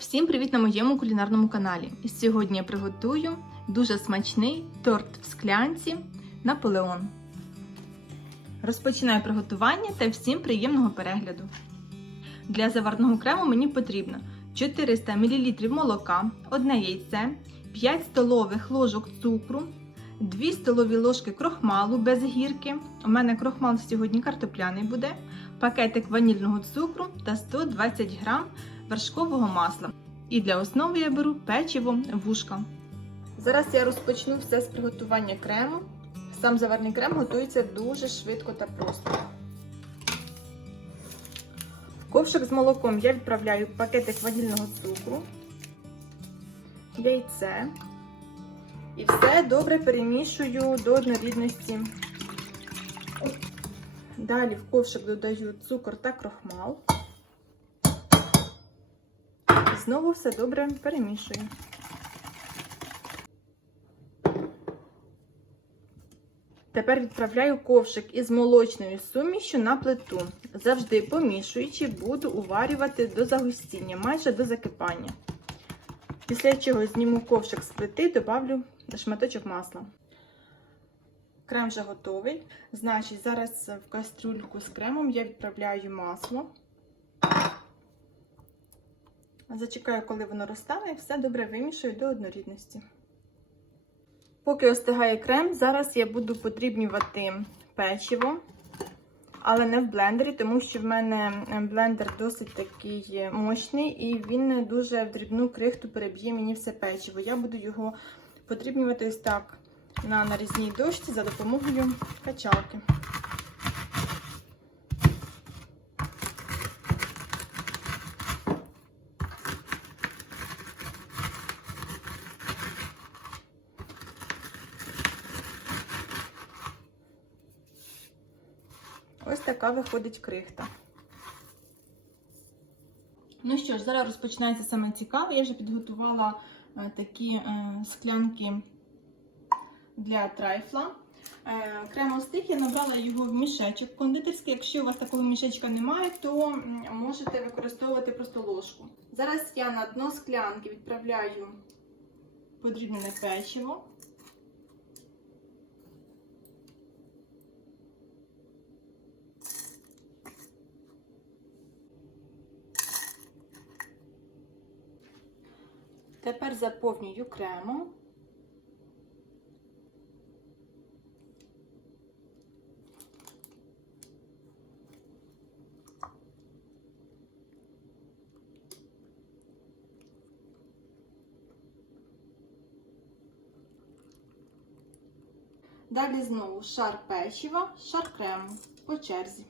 Всім привіт на моєму кулінарному каналі. І сьогодні я приготую дуже смачний торт в склянці Наполеон. Розпочинаю приготування та всім приємного перегляду. Для заварного крему мені потрібно 400 мл молока, 1 яйце, 5 столових ложок цукру, 2 столові ложки крохмалу без гірки. У мене крохмал сьогодні картопляний буде, пакетик ванільного цукру та 120 грам вершкового масла. І для основи я беру печиво вушка. Зараз я розпочну все з приготування крему. Сам заварний крем готується дуже швидко та просто. В ковшик з молоком я відправляю пакетик ванільного цукру, яйце. І все добре перемішую до однорідності. Далі в ковшик додаю цукор та крохмал. І знову все добре перемішую. Тепер відправляю ковшик із молочною сумішю на плиту. Завжди помішуючи, буду уварювати до загустіння, майже до закипання. Після чого зніму ковшик з плити, добавлю шматочок масла. Крем вже готовий. Значить, зараз в кастрюльку з кремом я відправляю масло. Зачекаю, коли воно розтане, і все добре вимішую до однорідності. Поки остигає крем, зараз я буду подрібнювати печиво, але не в блендері, тому що в мене блендер досить такий мощний і він дуже в дрібну крихту переб'є мені все печиво. Я буду його подрібнювати ось так на нарізній дошці за допомогою качалки. Ось така виходить крихта. Ну що ж, зараз розпочинається саме цікаве. Я вже підготувала е, такі е, склянки для трайфла. Е, Крем остиг, я набрала його в мішечок кондитерський. Якщо у вас такого мішечка немає, то можете використовувати просто ложку. Зараз я на дно склянки відправляю подрібнене печиво. Тепер заповнюю кремом. Далі знову шар печива, шар крему по черзі.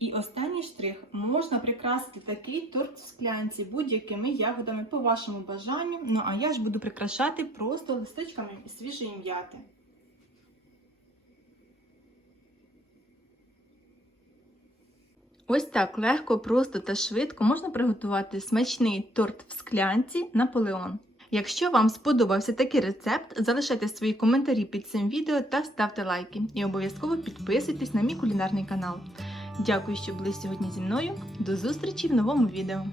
І останній штрих можна прикрасити такий торт в склянці будь-якими ягодами по вашому бажанню. Ну а я ж буду прикрашати просто листочками свіжої м'яти. Ось так легко, просто та швидко можна приготувати смачний торт в склянці Наполеон. Якщо вам сподобався такий рецепт, залишайте свої коментарі під цим відео та ставте лайки. І обов'язково підписуйтесь на мій кулінарний канал. Дякую, що були сьогодні зі мною. До зустрічі в новому відео!